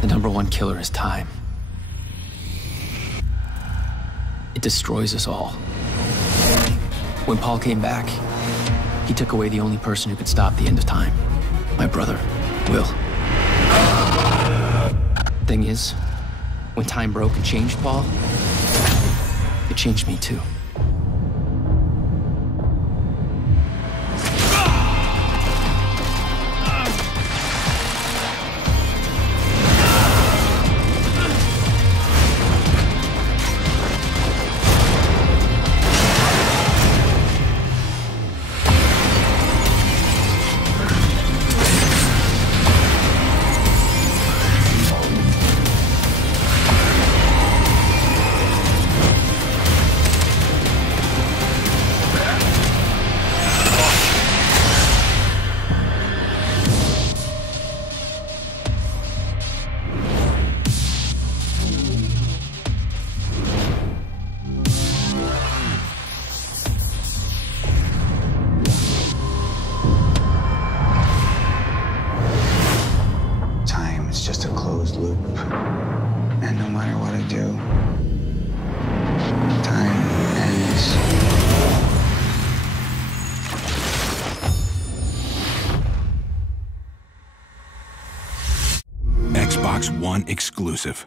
The #1 killer is time. It destroys us all. When Paul came back, he took away the only person who could stop the end of time. My brother, Will. Thing is, when time broke and changed Paul, it changed me too. It's just a closed loop. And no matter what I do, time ends. Xbox One exclusive.